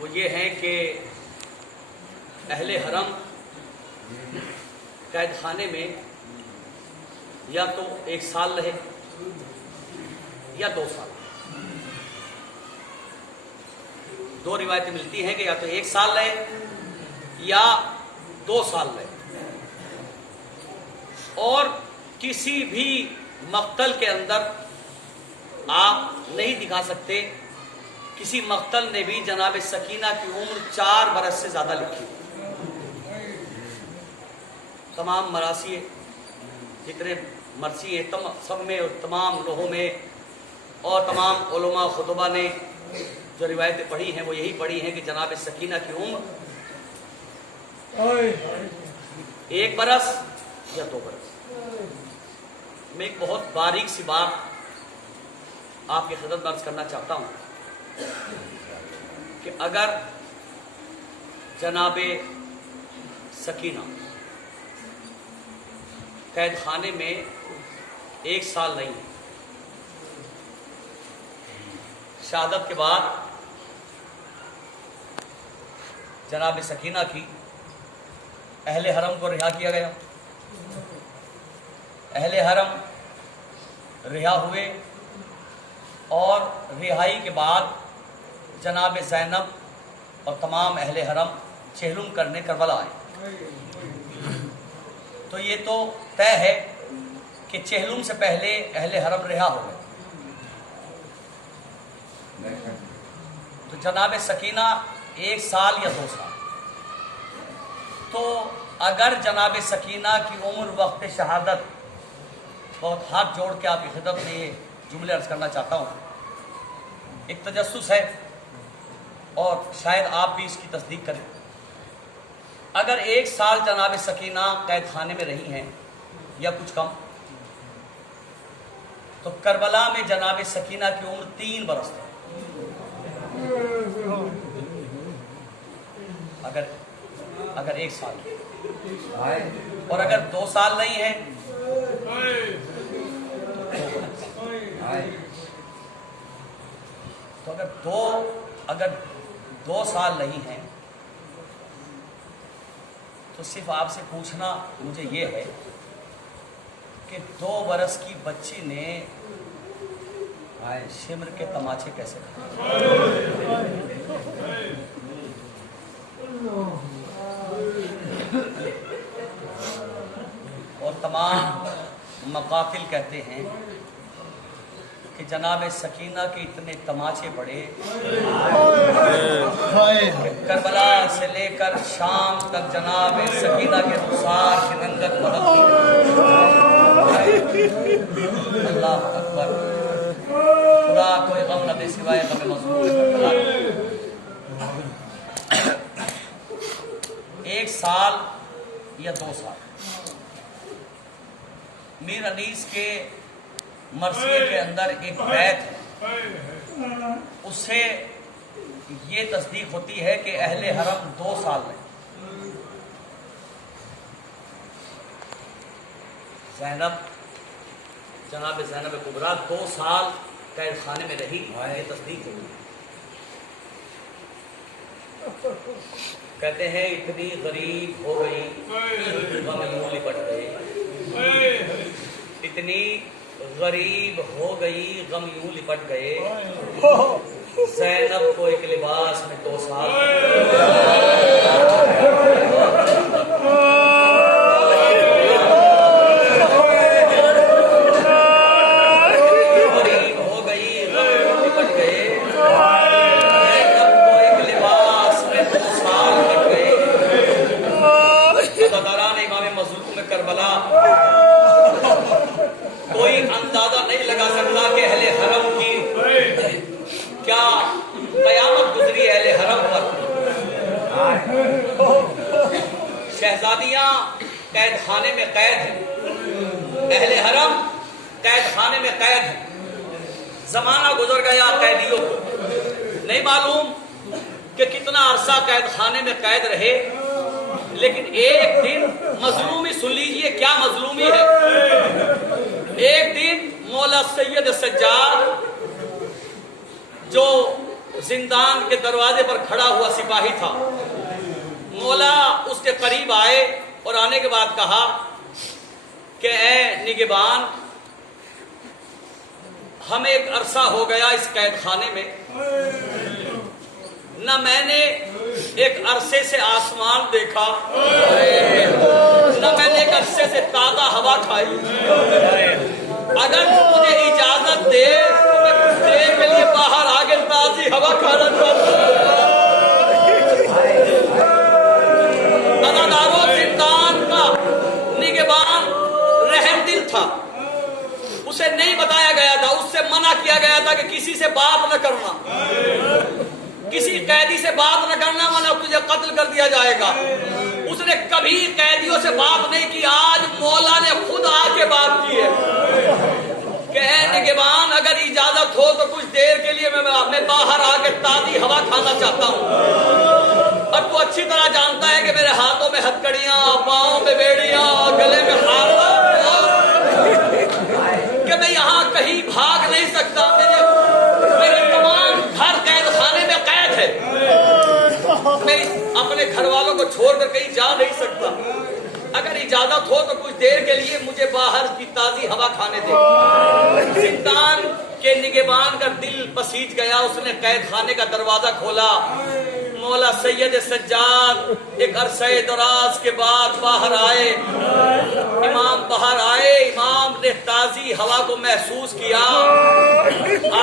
وہ یہ ہیں کہ اہل حرم قید خانے میں یا تو 1 سال رہے یا 2 سال. 2 روایتیں ملتی ہیں کہ یا تو 1 سال رہے یا 2 سال رہے. اور کسی بھی مقتل کے اندر آپ نہیں دکھا سکتے. کسی مقتل نے بھی جناب سکینہ کی عمر 4 برس سے زیادہ لکھی. تمام مراثی جتنے مرثی ہیں سب میں اور تمام لوگوں میں اور تمام علماء خطبہ نے جو روایتیں پڑھی ہیں وہ یہی پڑھی ہیں کہ جناب سکینہ کی عمر 1 برس یا 2 برس. میں ایک بہت باریک سی بات آپ کی خدمت میں عرض کرنا چاہتا ہوں کہ اگر جناب سکینہ قید خانے میں 1 سال نہیں ہے، شہادت کے بعد جناب سکینہ کی اہل حرم کو رہا کیا گیا. اہل حرم رہا ہوئے اور رہائی کے بعد جناب زینب اور تمام اہل حرم چہلم کرنے کربلا آئے. تو یہ تو طے ہے کہ چہلم سے پہلے اہل حرم رہا ہو گئے. تو جناب سکینہ 1 سال یا 2 سال. تو اگر جناب سکینہ کی عمر وقت شہادت، بہت ہاتھ جوڑ کے آپ کی خدمت میں یہ جملے عرض کرنا چاہتا ہوں، ایک تجسس ہے اور شاید آپ بھی اس کی تصدیق کریں. اگر 1 سال جناب سکینہ قید خانے میں رہی ہیں یا کچھ کم، تو کربلا میں جناب سکینہ کی عمر 3 برس ہے. اگر 1 سال اور اگر 2 سال نہیں ہے تو اگر 2 سال نہیں ہیں تو صرف آپ سے پوچھنا مجھے یہ ہے کہ 2 برس کی بچی نے شمر کے تماچے کیسے اور تمام مقاتل کہتے ہیں کہ جناب سکینہ کے اتنے تماچے پڑے کربلا سے لے کر شام تک جناب سکینہ کے رخسار کی رنگت بدلتی. اللہ اکبر. خدا کوئی غم نہ دے سوائے غم مظلوم کربلا. 1 سال یا 2 سال. میر انیس کے مرثیے کے اندر ایک بیت ہے، اس سے یہ تصدیق ہوتی ہے کہ اہل حرم 2 سال میں. زینب، جناب زینب کبریٰ 2 سال قید خانے میں رہی، یہ تصدیق ہوتی ہے. کہتے ہیں اتنی غریب ہو گئی غم یوں لپٹ گئے. اتنی غریب ہو گئی غم یوں لپٹ گئے. زینب کو ایک لباس میں 2 سال. غریب ہو گئی غم یوں لپٹ گئے. زینب کو ایک لباس میں 2 سال کٹ گئے. عزاداران امام مظلوم کربلا کوئی اندازہ نہیں لگا سکتا کہ اہل حرم کی کیا قیامت گزری اہل حرم پر. شہزادیاں قید خانے میں قید ہیں، اہل حرم قید خانے میں قید ہیں. زمانہ گزر گیا، قیدیوں کو نہیں معلوم کہ کتنا عرصہ قید خانے میں قید رہے، لیکن ایک دن مظلومی سن لیجئے کیا مظلومی ہے. ایک دن مولا سید سجاد جو زندان کے دروازے پر کھڑا ہوا سپاہی تھا. مولا اس کے قریب آئے اور آنے کے بعد کہا کہ اے نگہبان، ہمیں ایک عرصہ ہو گیا اس قید خانے میں، نہ میں نے ایک عرصے سے آسمان دیکھا، نہ میں نے ایک عرصے سے تازہ ہوا کھائی. اگر مجھے اجازت دے تو میں کچھ دیر کے لیے باہر آگے تازی ہوا کھانا چاہتا ہوں. ادادارو زندان کا نگہبان رحم دل تھا، اسے نہیں بتایا گیا تھا، اس سے منع کیا گیا تھا کہ کسی سے بات نہ کرنا، کسی قیدی سے بات نہ کرنا ورنہ تجھے قتل کر دیا جائے گا. اس نے کبھی قیدیوں سے بات نہیں کی. آج مولا نے خود آ کے بات کی ہے کہ اے نگہبان، اگر اجازت ہو تو کچھ دیر کے لیے میں باہر آ کے تازی ہوا کھانا چاہتا ہوں. اور تو اچھی طرح جانتا ہے کہ میرے ہاتھوں میں ہتکڑیاں، پاؤں میں بیڑیاں، گلے میں ہار، کہ میں یہاں کہیں بھاگ نہیں سکتا. میرے تمام گھر قید خانے میں قید ہے، میں اپنے گھر والوں کو چھوڑ کر کہیں جا نہیں سکتا. اگر اجازت ہو تو کچھ دیر کے لیے مجھے باہر کی تازی ہوا کھانے دے. زندان کے نگہبان کا دل پسیج گیا. اس نے قید خانے کا دروازہ کھولا. مولا سید سجاد ایک عرصہ دراز کے بعد باہر آئے. امام باہر آئے. امام نے تازی ہوا کو محسوس کیا،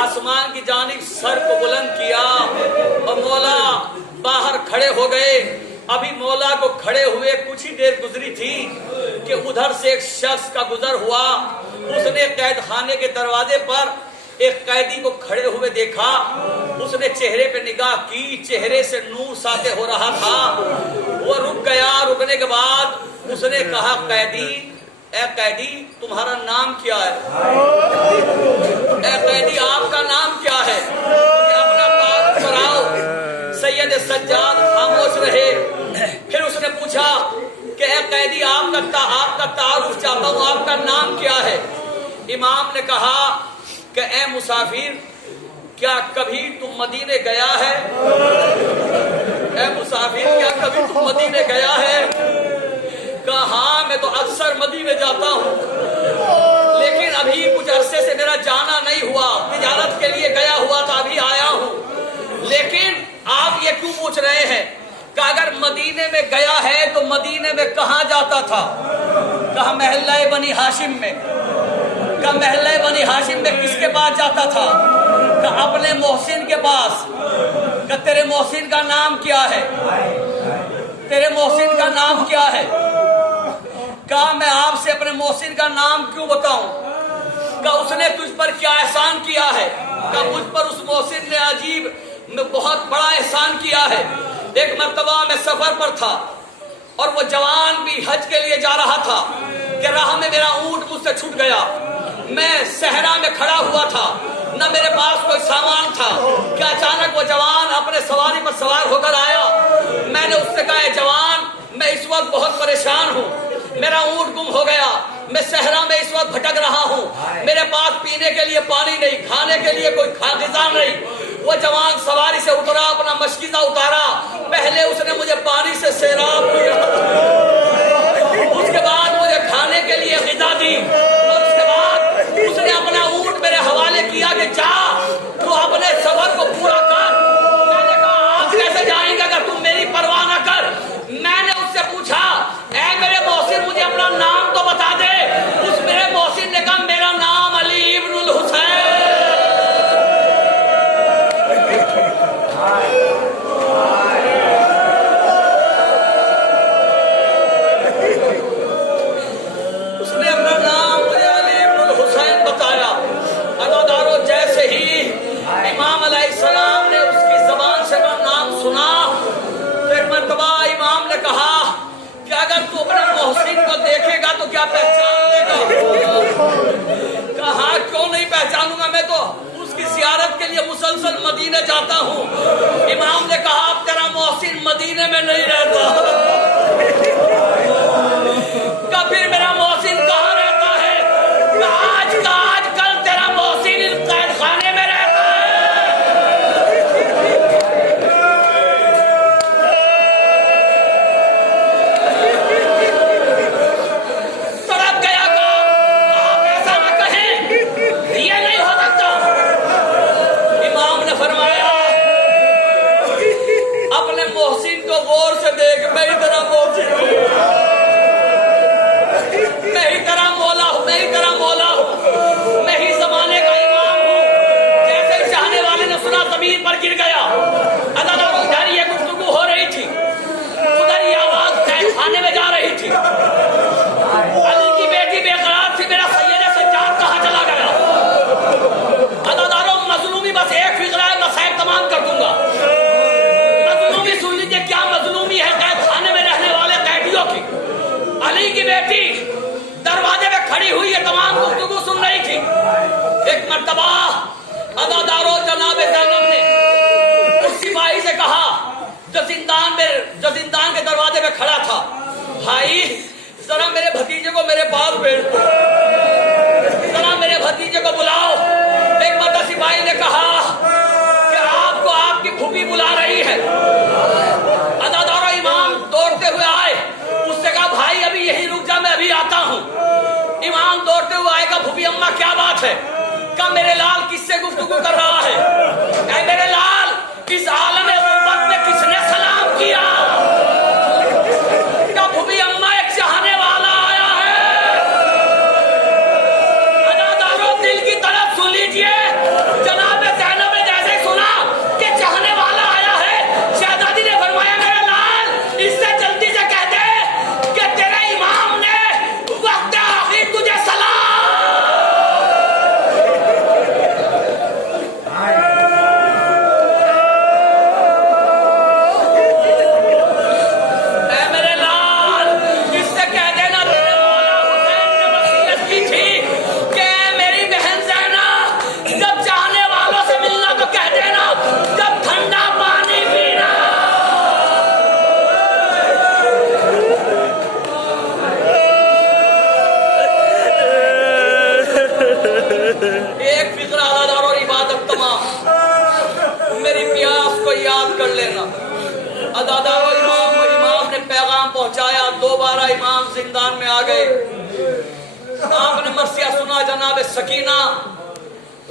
آسمان کی جانب سر کو بلند کیا اور مولا باہر کھڑے ہو گئے. ابھی مولا کو کھڑے ہوئے کچھ ہی دیر گزری تھی کہ ادھر سے ایک شخص کا گزر ہوا. اس نے قید خانے کے دروازے پر ایک قیدی کو کھڑے ہوئے دیکھا. اس نے چہرے پہ نگاہ کی، چہرے سے نور ساطع ہو رہا تھا. وہ رک گیا. رکنے کے بعد اس نے کہا قیدی، اے قیدی تمہارا نام کیا ہے؟ اے قیدی آپ کا نام کیا ہے؟ اپنا تعارف کراؤ. سید سجاد خاموش رہے. پھر اس نے پوچھا کہ اے قیدی آپ کا تعارف چاہتا ہوں، آپ کا نام کیا ہے؟ امام نے کہا کہ اے مسافر، کیا کبھی تم مدینے گیا ہے؟ اے مسافر کیا کبھی تم مدینے گیا ہے؟ کہا ہاں میں تو اکثر مدینے جاتا ہوں، لیکن ابھی کچھ عرصے سے میرا جانا نہیں ہوا. تجارت کے لیے گیا ہوا تھا، ابھی آیا ہوں. لیکن آپ یہ کیوں پوچھ رہے ہیں کہ اگر مدینے میں گیا ہے تو مدینے میں کہاں جاتا تھا؟ کہا محلہ بنی ہاشم میں. کہا محلہ بنی ہاشم میں کس کے پاس جاتا تھا؟ کہا اپنے محسن کے پاس. کہا تیرے محسن کا نام کیا ہے؟ تیرے محسن کا نام کیا ہے؟ کہا میں آپ سے اپنے محسن کا نام کیوں بتاؤں؟ کہا اس نے تجھ پر کیا احسان کیا ہے؟ کہا مجھ پر اس محسن نے عجیب میں بہت بڑا احسان کیا ہے. ایک مرتبہ میں سفر پر تھا اور وہ جوان بھی حج کے لیے جا رہا تھا کہ راہ میں میرا اونٹ مجھ سے چھوٹ گیا. میں صحرا میں کھڑا ہوا تھا، نہ میرے پاس کوئی سامان تھا کہ اچانک وہ جوان اپنے سواری پر سوار ہو کر آیا. میں نے اس سے کہا اے جوان، میں اس وقت بہت پریشان ہوں، میرا اونٹ گم ہو گیا، میں صحرا میں اس وقت بھٹک رہا ہوں، میرے پاس پینے کے لیے پانی نہیں، کھانے کے لیے کوئی غذا نہیں. وہ جوان سواری سے اترا، اپنا مشکیزہ اتارا. پہلے اس نے مجھے پانی سے سیراب کیا، اس کے بعد مجھے کھانے کے لیے غذا دی، اور اس کے بعد اس نے اپنا اونٹ میرے حوالے کیا کہ جا تو اپنے سفر کو پورا کر. میں نے کہا آپ کیسے جائیں گے اگر تم میری پرواہ نہ کر؟ میں نے اس سے پوچھا اے میرے محسن مجھے اپنا نام تو بتا دے. اس میرے محسن نے کہا میرا نام علی ابن الحسین. اس نے اپنا نام مجھے علی ابن الحسین بتایا. ادادارو جیسے ہی امام علیہ السلام نے اس کی زبان سے میرا نام سنا تو ایک مرتبہ امام نے کہا کہ اگر تو اپنے محسن کو دیکھے گا تو کیا پہچان لے گا؟ کہا کیوں نہیں پہچانوں گا، میں تو اس کی زیارت کے لیے مسلسل مدینے جاتا ہوں. امام نے کہا اب تیرا محسن مدینے میں نہیں رہتا. کہ پھر میرا محسن کہاں رہتا ہے؟ کہ آج کل تیرا محسن اس قید خانے میں رہتا ہے. جو زندان کے دروازے پہ کھڑا تھا، بھائی ذرا میرے بھتیجے کو میرے پاس بھیج دو، ذرا میرے بھتیجے کو بلاؤ۔ ایک مرتبہ سپاہی نے کہا کہ آپ کو آپ کی پھوپھی بلا رہی ہے۔ عزادارو امام دوڑتے ہوئے آئے، اس سے کہا بھائی ابھی یہی رک جا، میں ابھی آتا ہوں۔ امام دوڑتے ہوئے آئے گا، پھوپھی اماں کیا بات ہے؟ کہا میرے لال کس سے گفتگو کر رہا ہے؟ اے میرے لال اس عالم غربت میں کس نے سلام کیا؟ کہا پھوپھی اماں ایک چاہنے والا آیا ہے۔ عزادارو دل کی طرف سن لیجئے، جناب زینب نے جیسے سنا کہ چاہنے والا آیا ہے، شہزادی نے فرمایا میرے لال اس سے جلدی سے کہہ دے کہ تیرے امام نے وقت آخر تجھے سلام۔ اے میرے لال اس سے کہہ دینا تیرے مولا حسین نے وصیت کی تھی کہ میری بہن زینب جب چاہنے والوں سے ملنا تو کہہ دینا جب ٹھنڈا پانی پینا۔ ایک فکر عزادار اور عبادت تمام، میری پیاس کو یاد کر لینا۔ عزادار اور امام نے پیغام پہنچایا، دوبارہ امام زندان میں آ گئے۔ آپ نے مرثیہ سنا، جناب سکینہ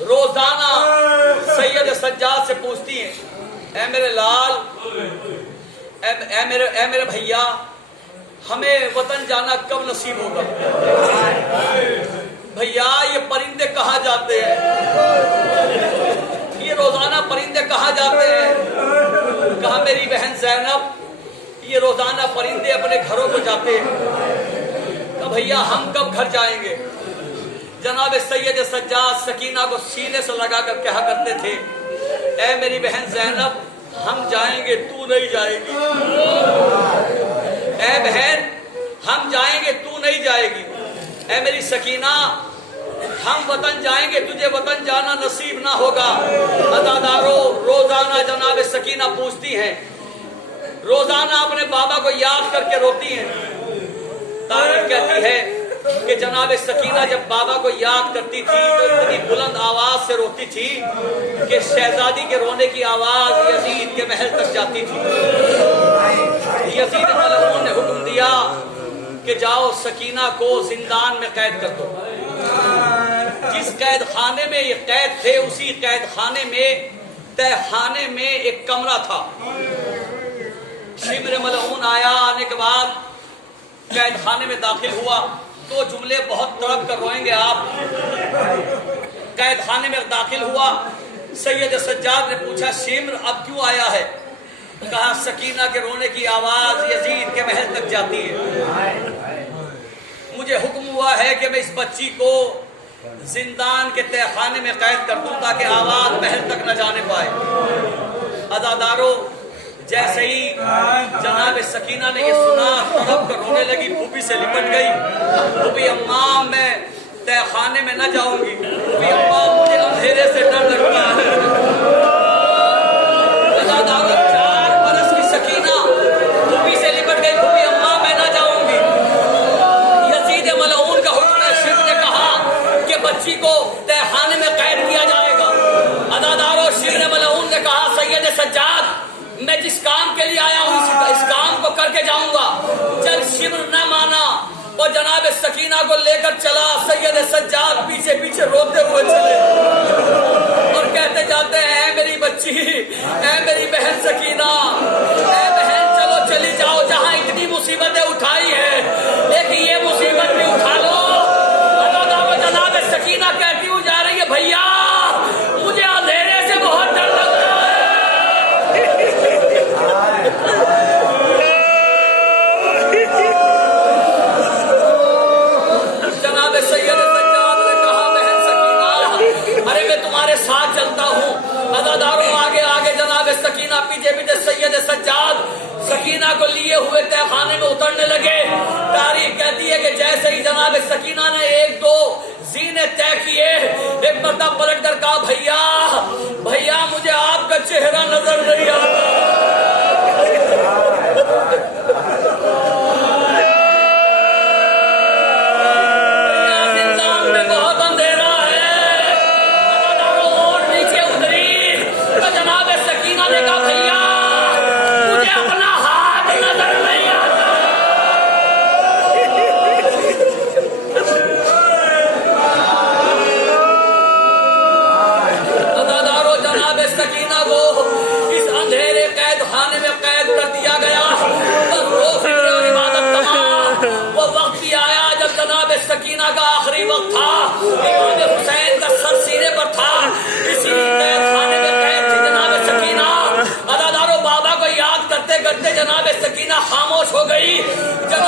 روزانہ سید سجاد سے پوچھتی ہیں اے میرے لال، اے میرے بھیا، ہمیں وطن جانا کب نصیب ہوگا؟ بھیا یہ پرندے کہاں جاتے ہیں؟ یہ روزانہ پرندے کہاں جاتے ہیں؟ کہا میری بہن زینب یہ روزانہ پرندے اپنے گھروں کو جاتے ہیں۔ کہا بھیا ہم کب گھر جائیں گے؟ جناب سید سجاد سکینہ کو سینے سے لگا کر کہا کرتے تھے اے میری بہن زینب ہم جائیں گے تو نہیں جائے گی، اے بہن ہم جائیں گے تو نہیں جائے گی، اے میری سکینہ ہم وطن جائیں گے تجھے وطن جانا نصیب نہ ہوگا۔ عزادارو روزانہ جناب سکینہ پوچھتی ہیں، روزانہ اپنے بابا کو یاد کر کے روتی ہیں۔ تاریخ کہتی ہے کہ جناب سکینہ جب بابا کو یاد کرتی تھی تو اتنی بلند آواز سے روتی تھی کہ شہزادی کے رونے کی آواز یزید کے محل تک جاتی تھی۔ یزید ملعون نے حکم دیا کہ جاؤ سکینہ کو زندان میں قید کر دو۔ جس قید خانے میں یہ قید تھے اسی قید خانے میں تہ خانے میں ایک کمرہ تھا۔ شمر ملعون آیا، آنے کے بعد قید خانے میں داخل ہوا، دو جملے بہت تڑپ کر روئیں گے آپ۔ قید خانے میں داخل ہوا، سید سجاد نے پوچھا شمر اب کیوں آیا ہے؟ کہا سکینہ کے رونے کی آواز یزید کے محل تک جاتی ہے، مجھے حکم ہوا ہے کہ میں اس بچی کو زندان کے تہ خانے میں قید کر دوں تاکہ آواز محل تک نہ جانے پائے۔ عزادارو جیسے ہی جناب سکینہ نے یہ سنا تڑپ کر رونے لگی، پھوپھی سے لپٹ گئی، پھوپھی اماں میں تہ خانے میں نہ جاؤں گی، پھوپھی اماں مجھے اندھیرے سے ڈر لگتا ہے۔ عزادارو 4 برس کی سکینہ پھوپھی سے لپٹ گئی، پھوپھی اماں میں نہ جاؤں گی۔ یزید ملعون کا حکم ہے، شمر نے کہا کہ بچی کو تہ خانے میں قید کیا جائے گا۔ عزادارو شمر ملعون نے کہا سید سجاد میں جس کام کے لیے آیا ہوں اس کام کو کر کے جاؤں گا۔ جب شمر نہ مانا اور جناب سکینہ کو لے کر چلا، سید سجاد پیچھے پیچھے روتے ہوئے چلے اور کہتے جاتے ہیں اے میری بچی، اے میری بہن سکینہ، اے بہن چلو چلی جاؤ، جہاں اتنی مصیبتیں اٹھائی ہے ایک یہ مصیبت بھی اٹھا لو۔ جناب سکینہ کہتی ہوں جا رہی ہے بھیا مجھے اندھیرے سے بہت ڈر لگتا ہے۔ جناب سید سجاد نے کہا بہن سکینہ ارے میں تمہارے ساتھ چلتا ہوں۔ عزاداروں آگے آگے جناب سکینہ پیچھے پیچھے سید سجاد سکینہ کو لیے ہوئے تہ خانے میں اترنے لگے۔ تاریخ کہتی ہے کہ جیسے ہی جناب سکینہ نے 1-2 زینے طے کیے، ایک مرتبہ پلٹ کر کہا بھیا بھیا مجھے آپ کا چہرہ نظر نہیں آتا۔ وقت تھا، امام حسین کا سر سینے پر تھا، اسی قید خانے میں قید تھی جناب سکینہ۔ ادادارو بابا کو یاد کرتے کرتے جناب سکینہ خاموش ہو گئی۔ جب